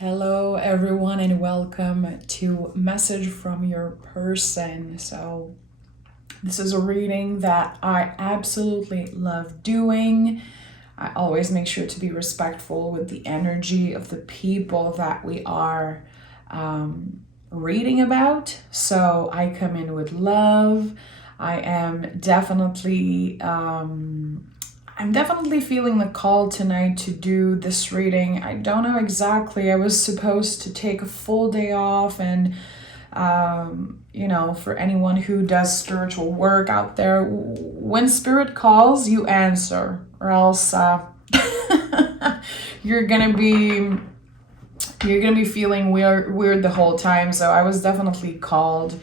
Hello, everyone, and welcome to Message from Your Person. So, this is a reading that I absolutely love doing. I always make sure to be respectful with the energy of the people that we are reading about. So, I come in with love. I am definitely. I'm definitely feeling the call tonight to do this reading. I don't know exactly. I was supposed to take a full day off, and for anyone who does spiritual work out there, when spirit calls, you answer, or else you're gonna be feeling weird the whole time. So I was definitely called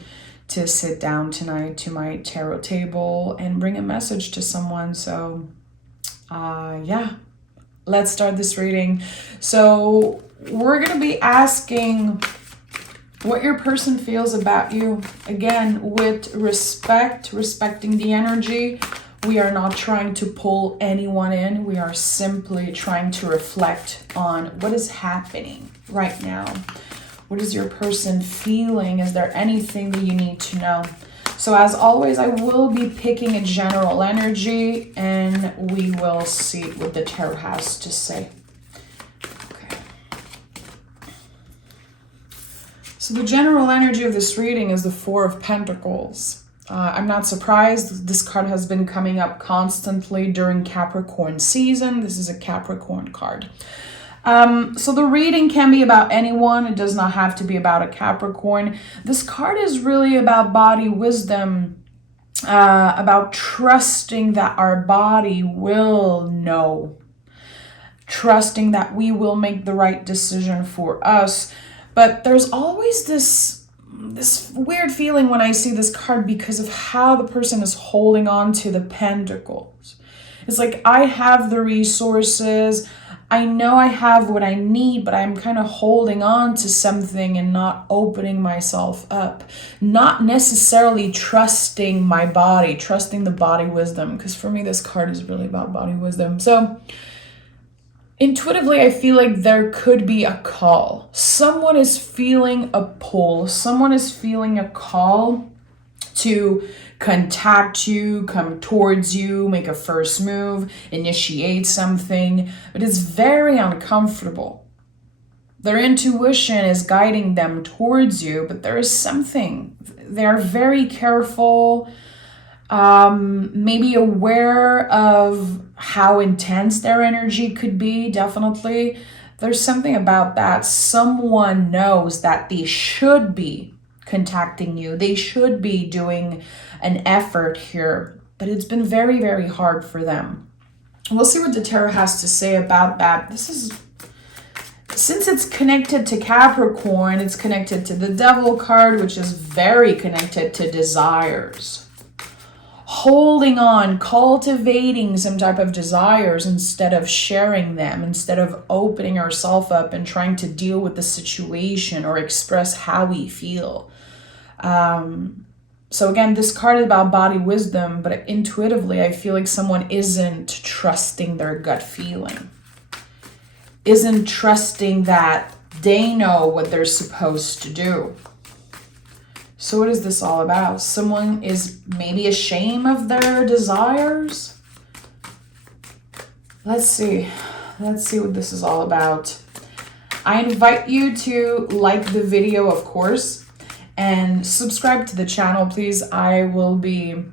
to sit down tonight to my tarot table and bring a message to someone. So let's start this reading. So we're going to be asking what your person feels about you. Again, with respecting the energy. We are not trying to pull anyone in. We are simply trying to reflect on what is happening right now. What is your person feeling? Is there anything that you need to know? So as always, I will be picking a general energy and we will see what the tarot has to say. Okay. So the general energy of this reading is the Four of Pentacles. I'm not surprised. This card has been coming up constantly during Capricorn season. This is a Capricorn card. So the reading can be about anyone. It does not have to be about a Capricorn. This card is really about body wisdom, about trusting that our body will know, trusting that we will make the right decision for us. But there's always this weird feeling when I see this card because of how the person is holding on to the pentacles. It's like, I have the resources, I know I have what I need, but I'm kind of holding on to something and not opening myself up. Not necessarily trusting my body, trusting the body wisdom, because for me, this card is really about body wisdom. So intuitively, I feel like there could be a call. Someone is feeling a pull. Someone is feeling a call to contact you, come towards you, make a first move, initiate something, but it's very uncomfortable. Their intuition is guiding them towards you, but there is something. They're very careful, maybe aware of how intense their energy could be, definitely. There's something about that. Someone knows that they should be contacting you. They should be doing an effort here, but it's been very, very hard for them. We'll see what the tarot has to say about that. Since it's connected to Capricorn, it's connected to the Devil card, which is very connected to desires. Holding on, cultivating some type of desires instead of sharing them, instead of opening ourselves up and trying to deal with the situation or express how we feel. So again, this card is about body wisdom, but intuitively, I feel like someone isn't trusting their gut feeling, isn't trusting that they know what they're supposed to do. So what is this all about? Someone is maybe ashamed of their desires. Let's see what this is all about. I invite you to like the video, of course, and subscribe to the channel, please. I will be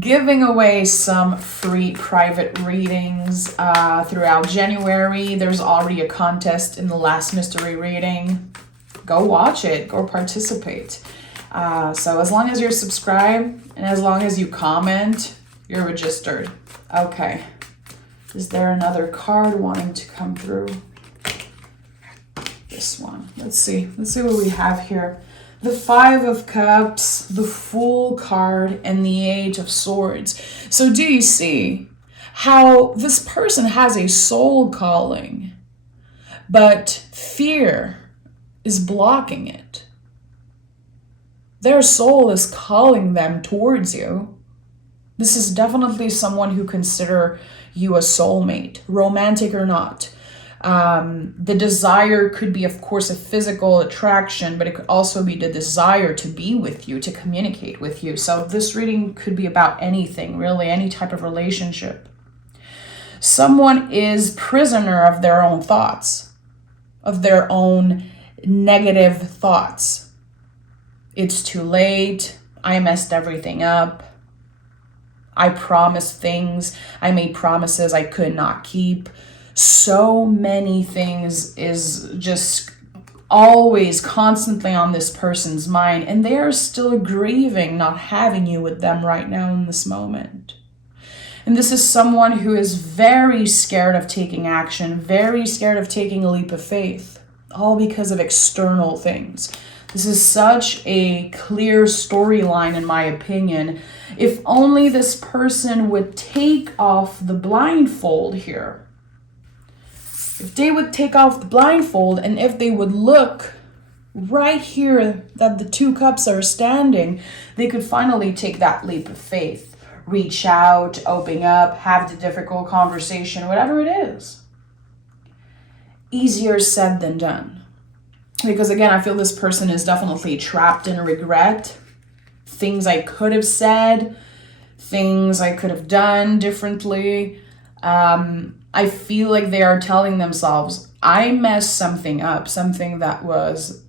giving away some free private readings throughout January. There's already a contest in the last mystery reading. Go watch it, go participate. So as long as you're subscribed and as long as you comment, you're registered. Okay. Is there another card wanting to come through? This one. Let's see what we have here. The Five of Cups, the Fool card, and the Eight of Swords. So do you see how this person has a soul calling, but fear is blocking it? Their soul is calling them towards you. This is definitely someone who consider you a soulmate, romantic or not. The desire could be, of course, a physical attraction, but it could also be the desire to be with you, to communicate with you. So this reading could be about anything, really, any type of relationship. Someone is prisoner of their own thoughts, of their own negative thoughts. It's too late. I messed everything up. I promised things. I made promises I could not keep. So many things is just always constantly on this person's mind, and they are still grieving not having you with them right now in this moment. And this is someone who is very scared of taking action, very scared of taking a leap of faith, all because of external things. This is such a clear storyline, in my opinion. If only this person would take off the blindfold here. If they would take off the blindfold, and if they would look right here that the two cups are standing, they could finally take that leap of faith. Reach out, open up, have the difficult conversation, whatever it is. Easier said than done. Because again, I feel this person is definitely trapped in regret. Things I could have said, things I could have done differently. I feel like they are telling themselves, I messed something up, something that was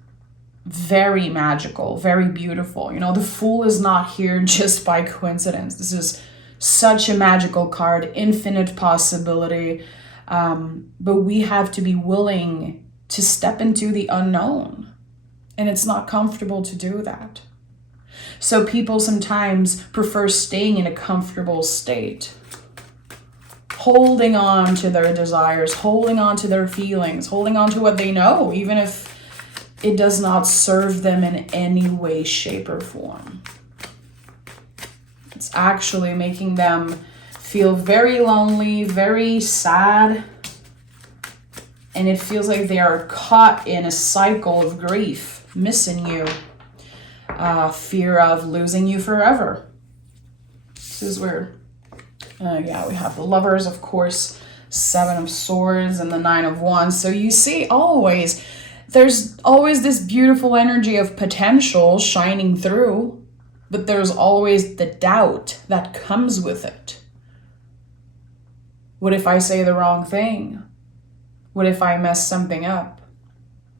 very magical, very beautiful. You know, the Fool is not here just by coincidence. This is such a magical card, infinite possibility. But we have to be willing to step into the unknown. And it's not comfortable to do that. So people sometimes prefer staying in a comfortable state, holding on to their desires, holding on to their feelings, holding on to what they know, even if it does not serve them in any way, shape, or form. It's actually making them feel very lonely, very sad, and it feels like they are caught in a cycle of grief, missing you, fear of losing you forever. This is where, we have the Lovers, of course, Seven of Swords, and the Nine of Wands. So you see there's always this beautiful energy of potential shining through, but there's always the doubt that comes with it. What if I say the wrong thing? What if I mess something up?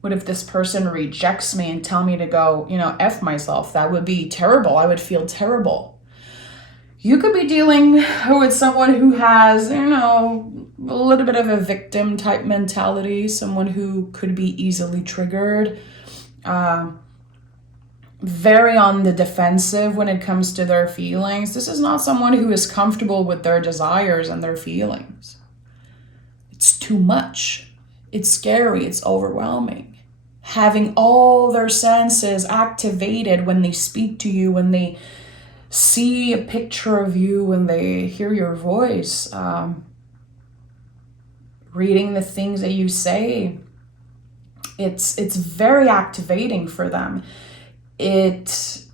What if this person rejects me and tell me to go, F myself? That would be terrible. I would feel terrible. You could be dealing with someone who has, a little bit of a victim type mentality, someone who could be easily triggered, very on the defensive when it comes to their feelings. This is not someone who is comfortable with their desires and their feelings. It's too much. It's scary. It's overwhelming. Having all their senses activated when they speak to you, when they see a picture of you, when they hear your voice, reading the things that you say, it's very activating for them. There's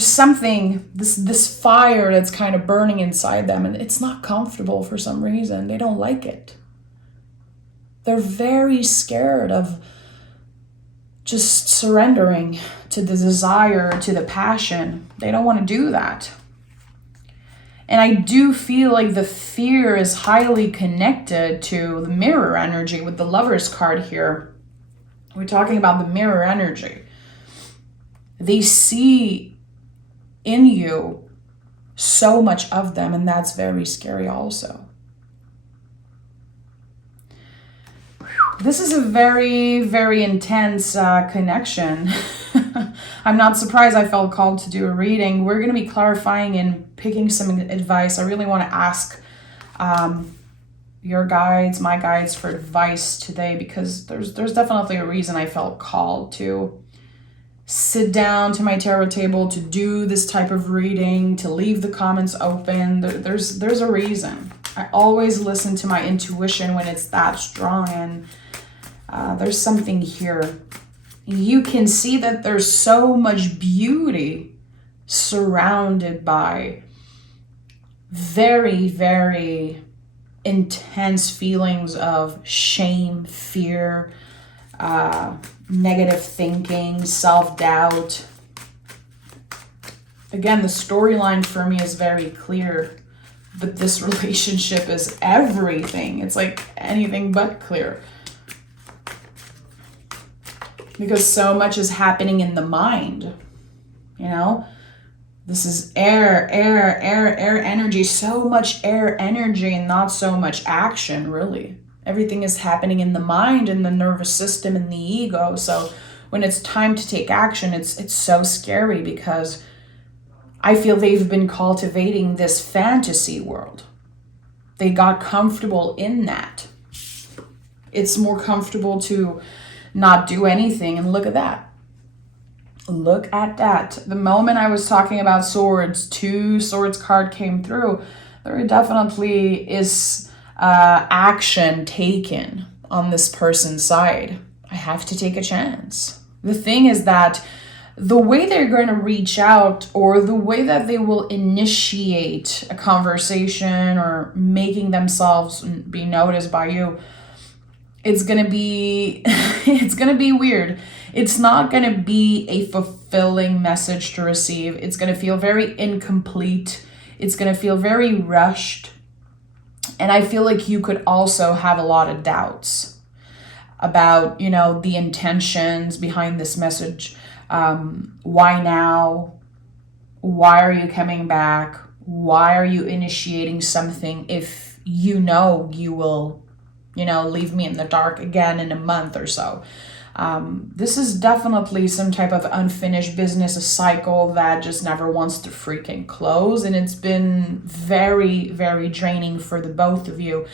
something, this fire that's kind of burning inside them, and it's not comfortable for some reason. They don't like it. They're very scared of just surrendering to the desire, to the passion. They don't want to do that. And I do feel like the fear is highly connected to the mirror energy with the Lovers card here. We're talking about the mirror energy. They see in you so much of them, and that's very scary also. This is a very, very intense connection. I'm not surprised I felt called to do a reading. We're going to be clarifying and picking some advice. I really want to ask your guides, my guides, for advice today, because there's definitely a reason I felt called to sit down to my tarot table, to do this type of reading, to leave the comments open. There's a reason. I always listen to my intuition when it's that strong, and there's something here. You can see that there's so much beauty surrounded by very, very intense feelings of shame, fear, negative thinking, self-doubt. Again, the storyline for me is very clear, but this relationship is everything. It's like anything but clear. Because so much is happening in the mind, you know? This is air energy, so much air energy and not so much action, really. Everything is happening in the mind, in the nervous system, in the ego. So when it's time to take action, it's so scary because I feel they've been cultivating this fantasy world. They got comfortable in that. It's more comfortable to not do anything, and look at that. Look at that. The moment I was talking about swords, 2 swords card came through. There definitely is action taken on this person's side. I have to take a chance. The thing is that the way they're going to reach out, or the way that they will initiate a conversation or making themselves be noticed by you, it's going to be weird. It's not going to be a fulfilling message to receive. It's going to feel very incomplete. It's going to feel very rushed. And I feel like you could also have a lot of doubts about, you know, the intentions behind this message. Why now? Why are you coming back? Why are you initiating something if you know you will, you know, leave me in the dark again in a month or so? This is definitely some type of unfinished business, a cycle that just never wants to freaking close. And it's been very, very draining for the both of you,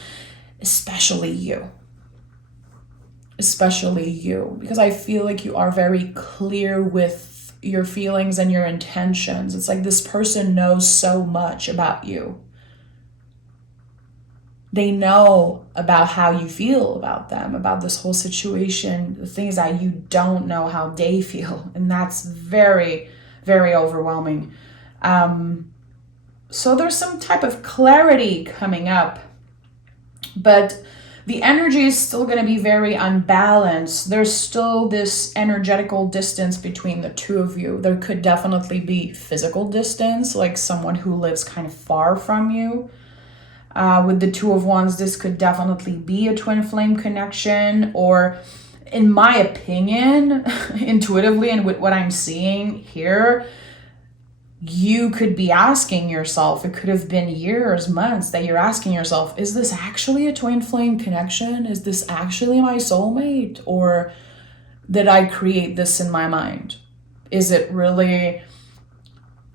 especially you. Especially you, because I feel like you are very clear with your feelings and your intentions. It's like this person knows so much about you. They know about how you feel about them, about this whole situation. The thing is that you don't know how they feel, and that's very, very overwhelming. So there's some type of clarity coming up, but the energy is still going to be very unbalanced. There's still this energetical distance between the two of you. There could definitely be physical distance, like someone who lives kind of far from you. With the 2 of Wands, this could definitely be a twin flame connection, or in my opinion, intuitively and with what I'm seeing here, you could be asking yourself, it could have been years, months, that you're asking yourself, is this actually a twin flame connection? Is this actually my soulmate? Or did I create this in my mind? Is it really,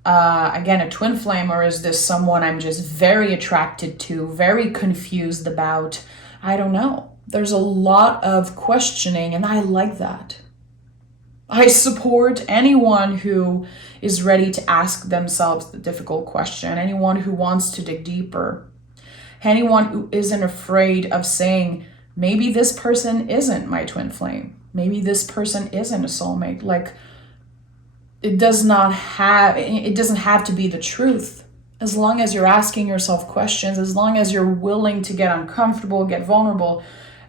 again, a twin flame, or is this someone I'm just very attracted to, very confused about? I don't know. There's a lot of questioning, and I like that. I support anyone who is ready to ask themselves the difficult question, anyone who wants to dig deeper, anyone who isn't afraid of saying, maybe this person isn't my twin flame. Maybe this person isn't a soulmate. Like, it doesn't have to be the truth. As long as you're asking yourself questions, as long as you're willing to get uncomfortable, get vulnerable,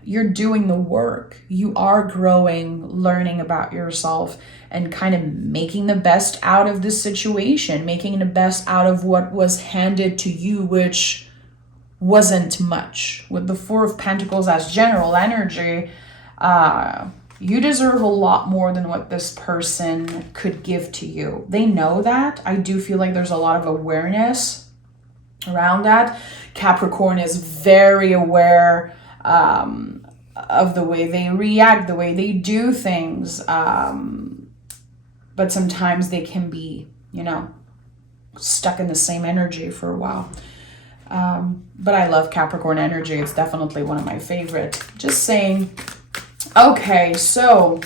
you're doing the work. You are growing, learning about yourself, and kind of making the best out of this situation, making the best out of what was handed to you, which wasn't much. With the 4 of Pentacles as general energy, you deserve a lot more than what this person could give to you. They know that. I do feel like there's a lot of awareness around that. Capricorn is very aware of the way they react, the way they do things. But sometimes they can be, you know, stuck in the same energy for a while. But I love Capricorn energy. It's definitely one of my favorite. Just saying. Okay, so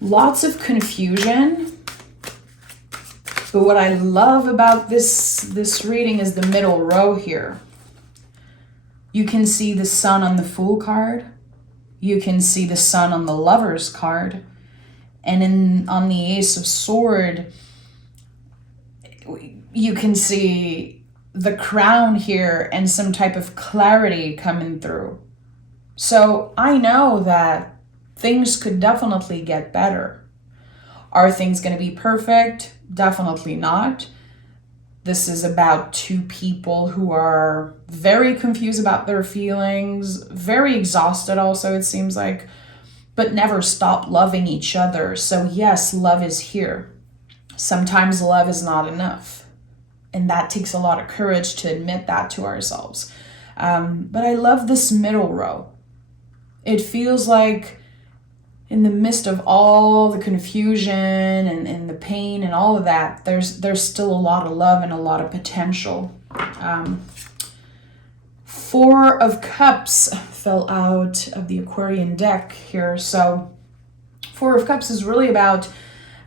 lots of confusion. But what I love about this reading is the middle row here. You can see the Sun on the Fool card. You can see the Sun on the Lovers card. And on the Ace of Sword, you can see the crown here and some type of clarity coming through. So I know that things could definitely get better. Are things going to be perfect? Definitely not. This is about two people who are very confused about their feelings, very exhausted also, it seems like, but never stop loving each other. So yes, love is here. Sometimes love is not enough. And that takes a lot of courage to admit that to ourselves. But I love this middle row. It feels like in the midst of all the confusion and the pain and all of that, there's still a lot of love and a lot of potential. Four of Cups fell out of the Aquarian deck here. So Four of Cups is really about,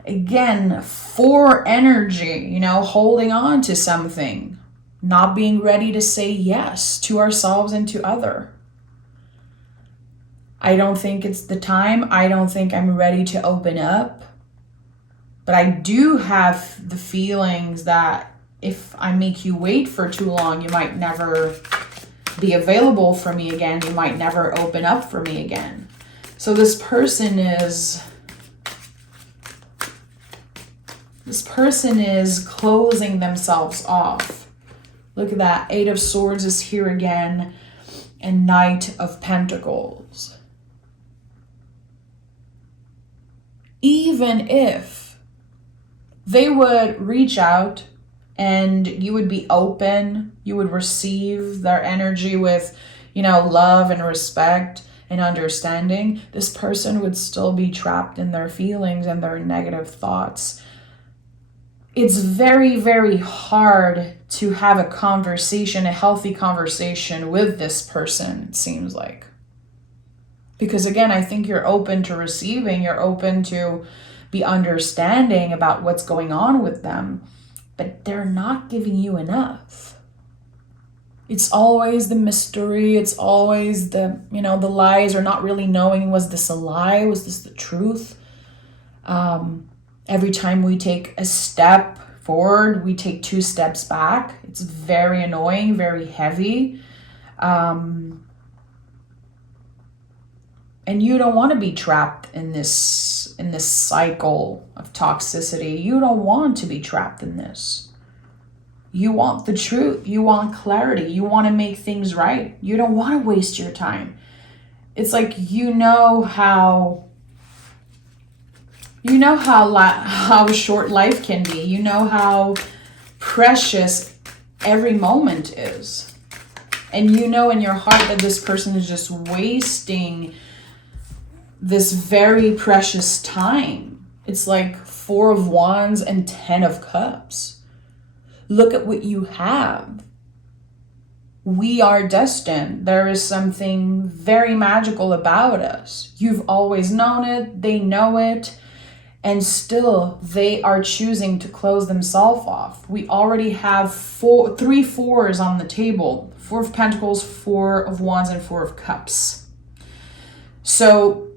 again, four energy, holding on to something, not being ready to say yes to ourselves and to other. I don't think it's the time. I don't think I'm ready to open up. But I do have the feelings that if I make you wait for too long, you might never be available for me again. You might never open up for me again. So this person is closing themselves off. Look at that. Eight of Swords is here again, and Knight of Pentacles. Even if they would reach out and you would be open, you would receive their energy with, love and respect and understanding, this person would still be trapped in their feelings and their negative thoughts. It's very, very hard to have a conversation, a healthy conversation with this person, it seems like. Because again, I think you're open to receiving, you're open to be understanding about what's going on with them, but they're not giving you enough. It's always the mystery, it's always the lies, or not really knowing, was this a lie? Was this the truth? Every time we take a step forward, we take two steps back. It's very annoying, very heavy. And you don't want to be trapped in this cycle of toxicity. You don't want to be trapped in this. You want the truth. You want clarity. You want to make things right. You don't want to waste your time. It's like how short life can be. You know how precious every moment is. And you know in your heart that this person is just wasting this very precious time. It's like Four of Wands and 10 of Cups. Look at what you have. We are destined. There is something very magical about us. You've always known it. They know it. And still, they are choosing to close themselves off. We already have three fours on the table. Four of Pentacles, Four of Wands, and Four of Cups. So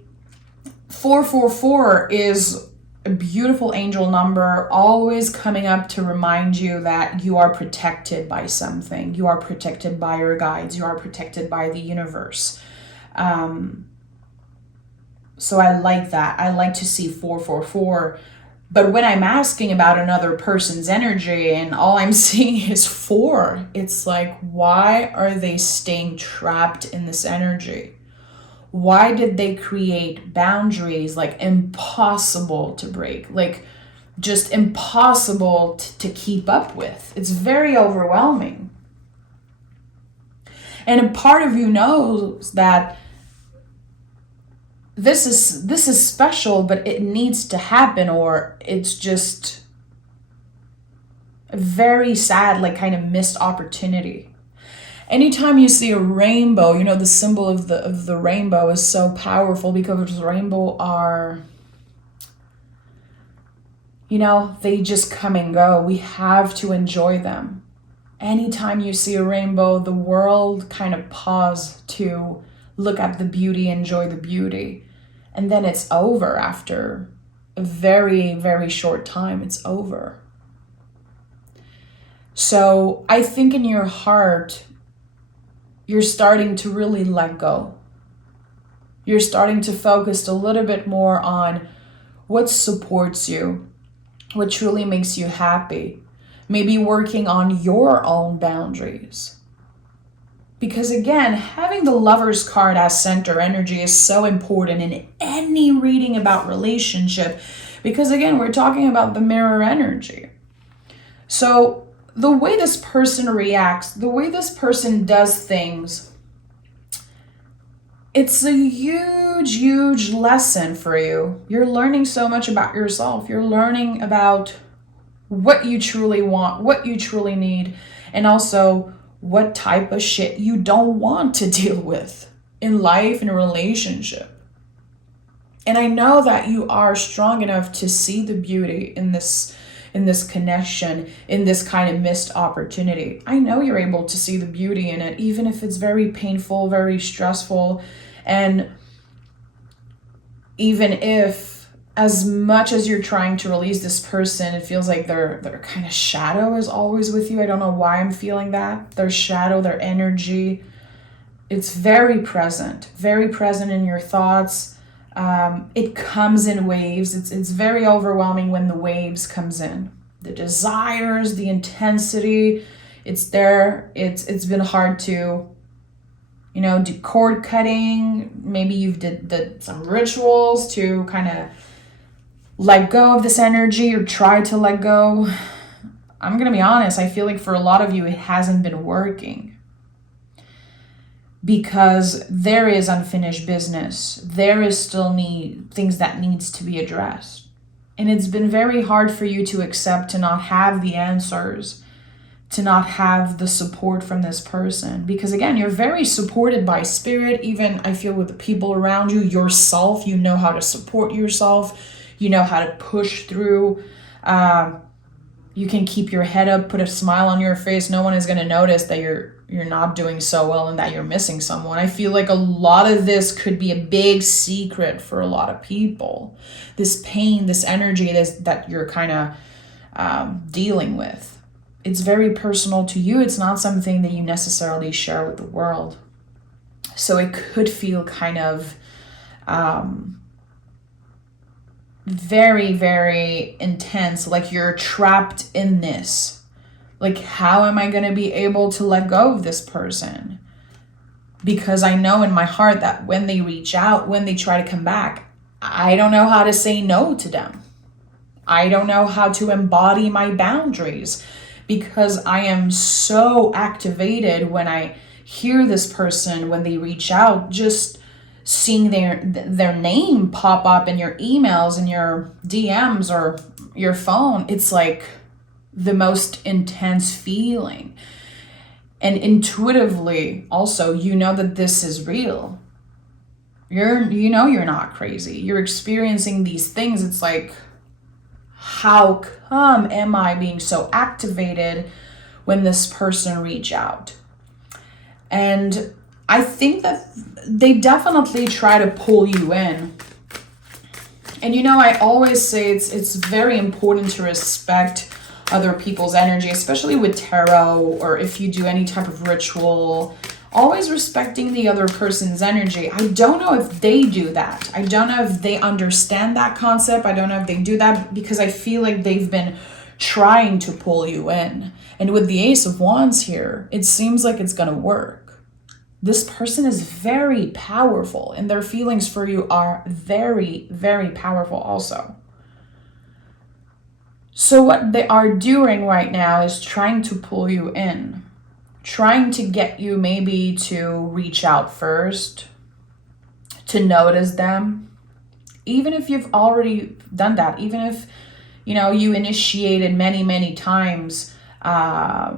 444 is a beautiful angel number, always coming up to remind you that you are protected by something. You are protected by your guides. You are protected by the universe. So I like that. I like to see 444. But when I'm asking about another person's energy and all I'm seeing is 4, it's like, why are they staying trapped in this energy? Why did they create boundaries like impossible to break, like just impossible to keep up with? It's very overwhelming. And a part of you knows that this is special, but it needs to happen, or it's just a very sad, like kind of missed opportunity. Anytime you see a rainbow, the symbol of the rainbow is so powerful because rainbow are, they just come and go. We have to enjoy them. Anytime you see a rainbow, the world kind of pause to look at the beauty, enjoy the beauty. And then it's over after a very, very short time. It's over. So I think in your heart, you're starting to really let go. You're starting to focus a little bit more on what supports you, what truly makes you happy. Maybe working on your own boundaries. Because again, having the Lover's card as center energy is so important in any reading about relationship. Because again, we're talking about the mirror energy. So the way this person reacts, the way this person does things, it's a huge, huge lesson for you. You're learning so much about yourself. You're learning about what you truly want, what you truly need, and also what type of shit you don't want to deal with in life and relationship. And I know that you are strong enough to see the beauty in this connection, in this kind of missed opportunity. I know you're able to see the beauty in it, even if it's very painful, very stressful, and even if as much as you're trying to release this person, it feels like their kind of shadow is always with you. I don't know why I'm feeling that. Their shadow, their energy, it's very present in your thoughts. It comes in waves. It's very overwhelming when the waves comes in. The desires, the intensity, it's there. It's been hard to, do cord cutting. Maybe you've did some rituals to kind of let go of this energy or try to let go. I'm going to be honest. I feel like for a lot of you, it hasn't been working. Because there is unfinished business. There is still things that needs to be addressed. And it's been very hard for you to accept to not have the answers, to not have the support from this person. Because again, you're very supported by spirit, even I feel with the people around you, yourself, you know how to support yourself, you know how to push through. You can keep your head up, put a smile on your face. No one is going to notice that you're not doing so well and that you're missing someone. I feel like a lot of this could be a big secret for a lot of people. This pain, this energy that you're kind of dealing with. It's very personal to you. It's not something that you necessarily share with the world. So it could feel kind of very, very intense, like you're trapped in this. Like, how am I going to be able to let go of this person? Because I know in my heart that when they reach out, when they try to come back, I don't know how to say no to them. I don't know how to embody my boundaries because I am so activated when I hear this person, when they reach out, just seeing their name pop up in your emails and your DMs or your phone. It's like the most intense feeling. And intuitively also, you know that this is real. You're not crazy. You're experiencing these things. It's like, how come am I being so activated when this person reach out? And I think that they definitely try to pull you in. And I always say it's very important to respect other people's energy, especially with tarot or if you do any type of ritual, always respecting the other person's energy. I don't know if they do that. I don't know if they understand that concept. I don't know if they do that because I feel like they've been trying to pull you in. And with the Ace of Wands here, it seems like it's going to work. This person is very powerful and their feelings for you are very, very powerful also. So what they are doing right now is trying to pull you in, trying to get you maybe to reach out first, to notice them. Even if you've already done that, even if, you initiated many, many times a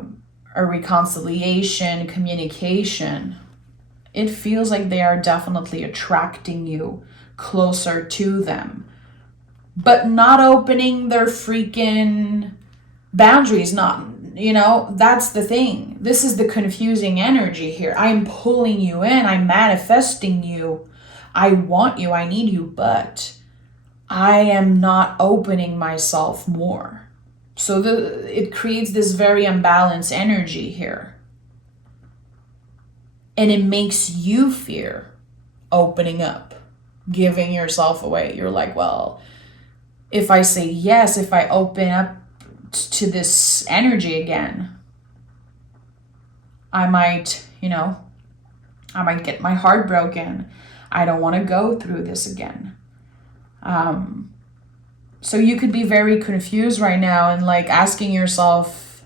reconciliation, communication, it feels like they are definitely attracting you closer to them, but not opening their freaking boundaries. That's the thing. This is the confusing energy here. I'm pulling you in. I'm manifesting you. I want you. I need you, but I am not opening myself more. So it creates this very unbalanced energy here. And it makes you fear opening up, giving yourself away. You're like, well, if I say yes, if I open up to this energy again, I might get my heart broken. I don't want to go through this again. So you could be very confused right now and like asking yourself,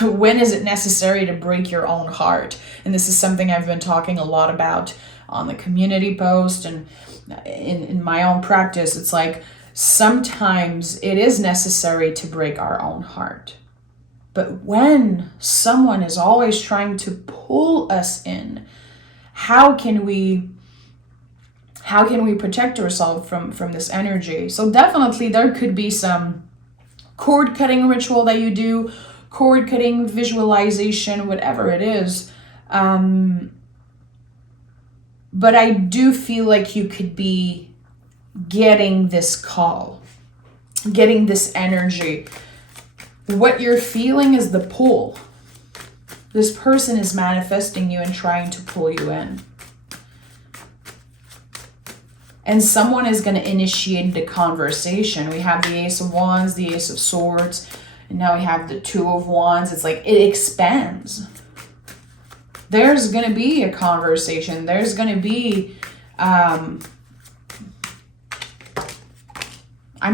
when is it necessary to break your own heart? And this is something I've been talking a lot about on the community post and in my own practice. It's like sometimes it is necessary to break our own heart. But when someone is always trying to pull us in, how can we protect ourselves from this energy? So definitely there could be some cord cutting ritual that you do, cord cutting, visualization, whatever it is. But I do feel like you could be getting this call, getting this energy. What you're feeling is the pull. This person is manifesting you and trying to pull you in. And someone is going to initiate the conversation. We have the Ace of Wands, the Ace of Swords, and now we have the Two of Wands. It's like it expands. There's going to be a conversation. There's going to be, I'm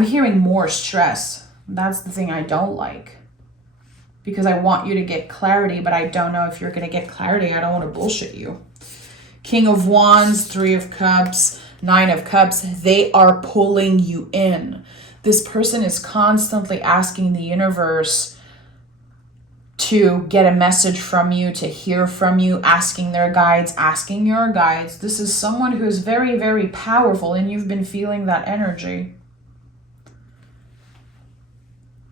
hearing more stress. That's the thing I don't like. Because I want you to get clarity, but I don't know if you're going to get clarity. I don't want to bullshit you. King of Wands, Three of Cups, Nine of Cups. They are pulling you in. This person is constantly asking the universe to get a message from you, to hear from you, asking their guides, asking your guides. This is someone who is very, very powerful, and you've been feeling that energy.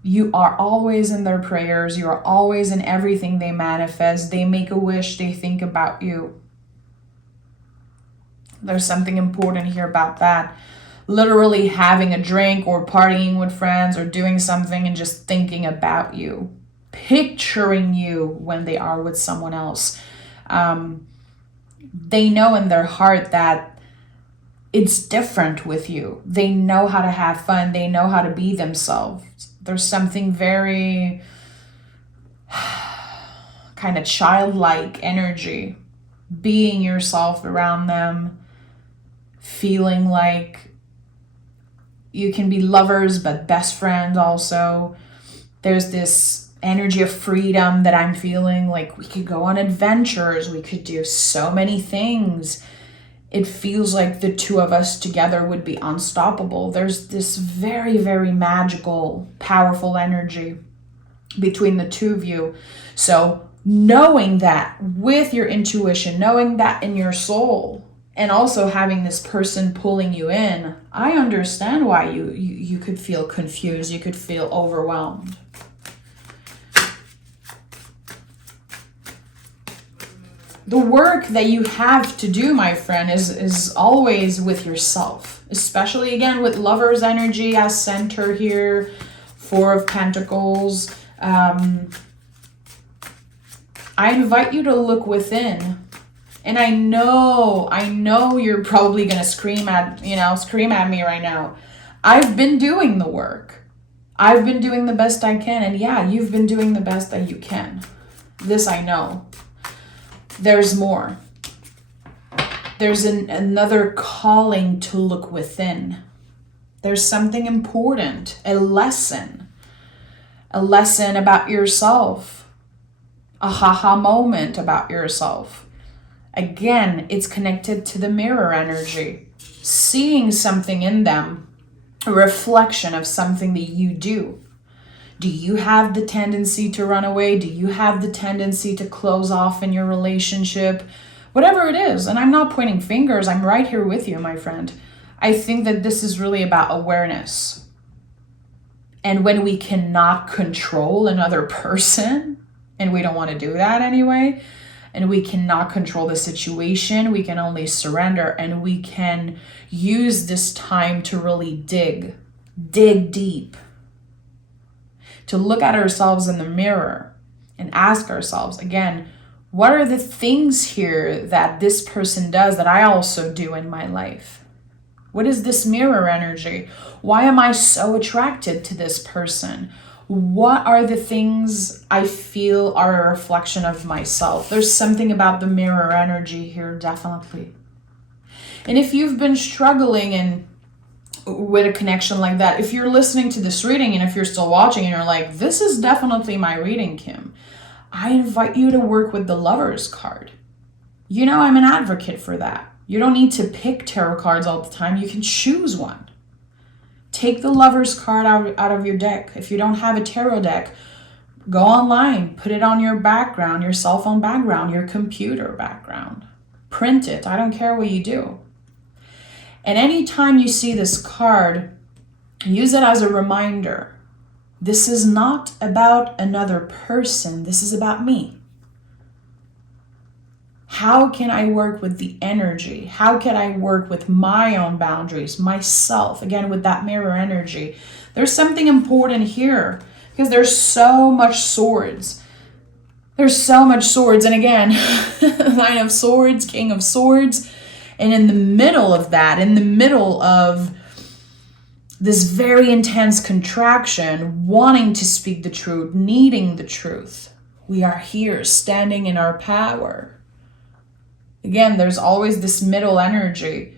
You are always in their prayers. You are always in everything they manifest. They make a wish. They think about you. There's something important here about that. Literally having a drink or partying with friends or doing something and just thinking about you. Picturing you when they are with someone else. They know in their heart that it's different with you. They know how to have fun. They know how to be themselves. There's something very kind of childlike energy. Being yourself around them. Feeling like you can be lovers but best friends also. There's this energy of freedom that I'm feeling. Like we could go on adventures. We could do so many things. It feels like the two of us together would be unstoppable. There's this very, very magical, powerful energy between the two of you. So knowing that with your intuition, knowing that in your soul, and also having this person pulling you in, I understand why you could feel confused. You could feel overwhelmed. The work that you have to do, my friend, is always with yourself. Especially, again, with Lover's energy as center here. Four of Pentacles. I invite you to look within. And I know you're probably going to scream at me right now. I've been doing the work. I've been doing the best I can. And yeah, you've been doing the best that you can. This I know. There's more. There's another calling to look within. There's something important, a lesson about yourself, a haha moment about yourself. Again, it's connected to the mirror energy, seeing something in them, a reflection of something that you do. Do you have the tendency to run away? Do you have the tendency to close off in your relationship? Whatever it is, and I'm not pointing fingers, I'm right here with you, my friend. I think that this is really about awareness. And when we cannot control another person, and we don't want to do that anyway, and we cannot control the situation, we can only surrender, and we can use this time to really dig deep, to look at ourselves in the mirror and ask ourselves, again, what are the things here that this person does that I also do in my life? What is this mirror energy? Why am I so attracted to this person? What are the things I feel are a reflection of myself? There's something about the mirror energy here, definitely. And if you've been struggling with a connection like that, if you're listening to this reading and if you're still watching and you're like, this is definitely my reading, Kim, I invite you to work with the Lover's card. You know, I'm an advocate for that. You don't need to pick tarot cards all the time. You can choose one. Take the Lover's card out of your deck. If you don't have a tarot deck, go online, put it on your background, your cell phone background, your computer background. Print it. I don't care what you do. And anytime you see this card, use it as a reminder. This is not about another person. This is about me. How can I work with the energy? How can I work with my own boundaries, myself? Again, with that mirror energy. There's something important here because there's so much swords. There's so much swords. And again, Nine of Swords, King of Swords. And in the middle of that, in the middle of this very intense contraction, wanting to speak the truth, needing the truth, we are here standing in our power. Again, there's always this middle energy.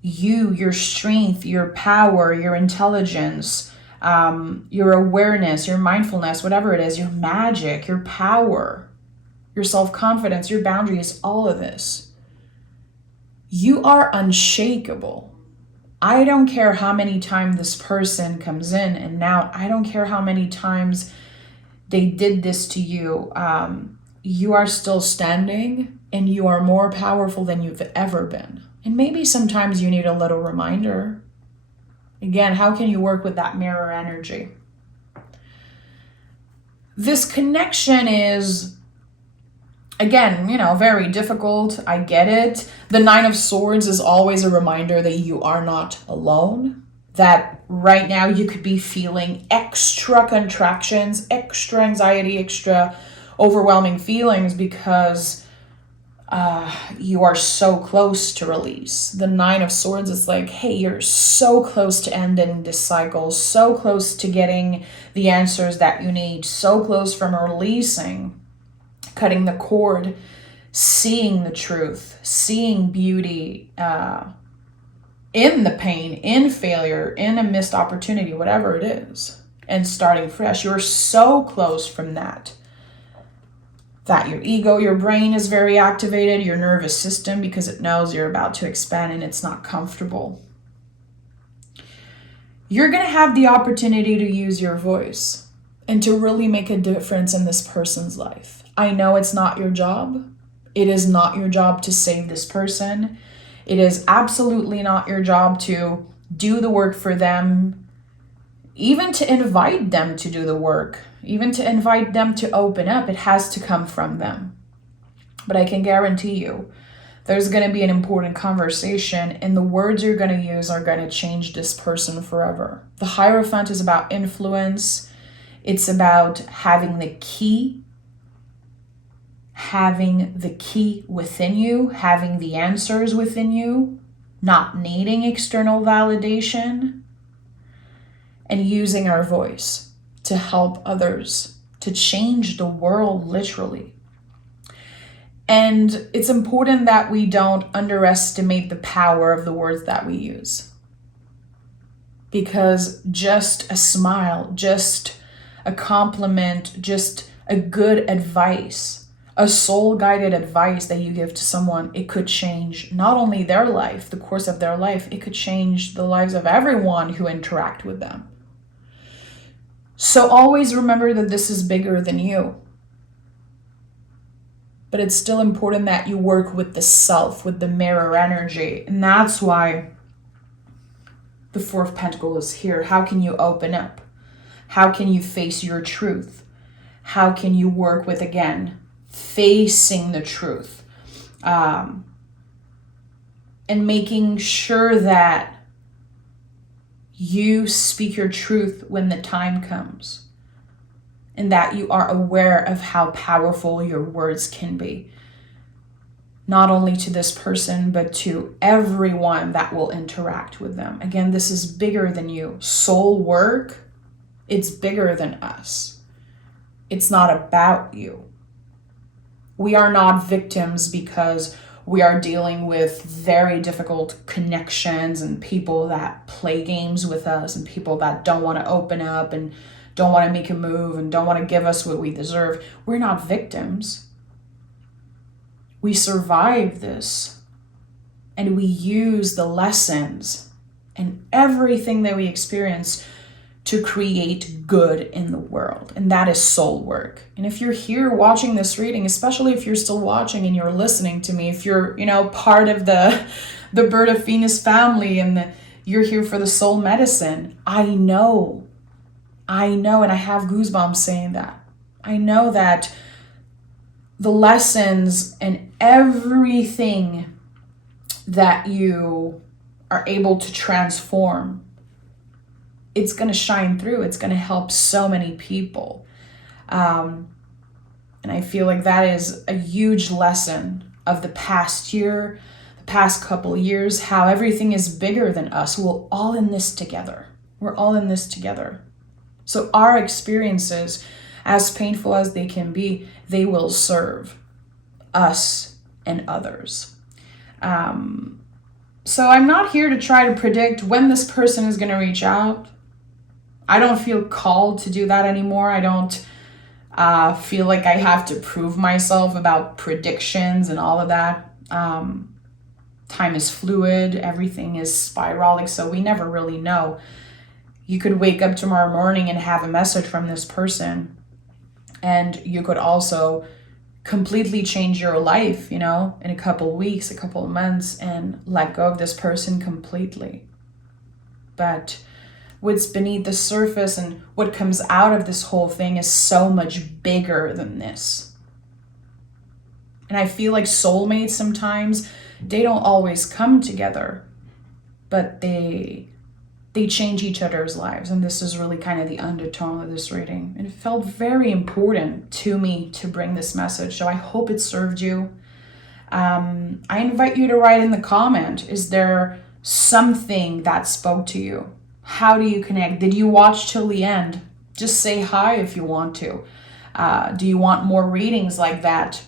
You, your strength, your power, your intelligence, your awareness, your mindfulness, whatever it is, your magic, your power, your self-confidence, your boundaries, all of this. You are unshakable. I don't care how many times this person comes in and out. I don't care how many times they did this to you. You are still standing and you are more powerful than you've ever been. And maybe sometimes you need a little reminder. Again, how can you work with that mirror energy? This connection is, again, very difficult. I get it. The Nine of Swords is always a reminder that you are not alone. That right now you could be feeling extra contractions, extra anxiety, extra overwhelming feelings because you are so close to release. The Nine of Swords is like, hey, you're so close to ending this cycle, so close to getting the answers that you need, so close from releasing, cutting the cord, seeing the truth, seeing beauty in the pain, in failure, in a missed opportunity, whatever it is, and starting fresh. You're so close from that your ego, your brain is very activated, your nervous system, because it knows you're about to expand and it's not comfortable. You're going to have the opportunity to use your voice and to really make a difference in this person's life. I know it's not your job. It is not your job to save this person. It is absolutely not your job to do the work for them, even to invite them to do the work, even to invite them to open up. It has to come from them. But I can guarantee you, there's going to be an important conversation, and the words you're going to use are going to change this person forever. The Hierophant is about influence. It's about having the key within you, having the answers within you, not needing external validation, and using our voice to help others, to change the world, literally. And it's important that we don't underestimate the power of the words that we use. Because just a smile, just a compliment, just a good advice, a soul-guided advice that you give to someone, it could change not only their life, the course of their life, it could change the lives of everyone who interact with them. So always remember that this is bigger than you. But it's still important that you work with the self, with the mirror energy. And that's why the Four of Pentacles is here. How can you open up? How can you face your truth? How can you work with, again, facing the truth? And making sure that you speak your truth when the time comes. and that you are aware of how powerful your words can be. Not only to this person, but to everyone that will interact with them. Again, this is bigger than you. Soul work, it's bigger than us. It's not about you. We are not victims because we are dealing with very difficult connections and people that play games with us and people that don't want to open up and don't want to make a move and don't want to give us what we deserve. We're not victims. We survive this, and we use the lessons and everything that we experience to create good in the world. And that is soul work. And if you're here watching this reading, especially if you're still watching and you're listening to me, if you're, part of the Bird of Venus family and you're here for the soul medicine, I know, and I have goosebumps saying that. I know that the lessons and everything that you are able to transform, it's going to shine through. It's going to help so many people. And I feel like that is a huge lesson of the past year, the past couple years, how everything is bigger than us. We're all in this together. We're all in this together. So our experiences, as painful as they can be, they will serve us and others. So I'm not here to try to predict when this person is going to reach out. I don't feel called to do that anymore. I don't feel like I have to prove myself about predictions and all of that. Time is fluid. Everything is spiralic, so we never really know. You could wake up tomorrow morning and have a message from this person, and you could also completely change your life, in a couple of weeks, a couple of months, and let go of this person completely. But what's beneath the surface and what comes out of this whole thing is so much bigger than this. And I feel like soulmates sometimes, they don't always come together, but they change each other's lives. And this is really kind of the undertone of this reading. And it felt very important to me to bring this message. So I hope it served you. I invite you to write in the comment, is there something that spoke to you? How do you connect? Did you watch till the end? Just say hi if you want to. Do you want more readings like that?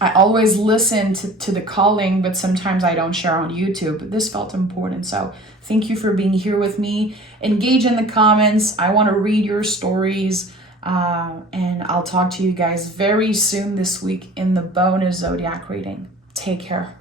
I always listen to the calling, but sometimes I don't share on YouTube. But this felt important. So thank you for being here with me. Engage in the comments. I want to read your stories. And I'll talk to you guys very soon this week in the bonus zodiac reading. Take care.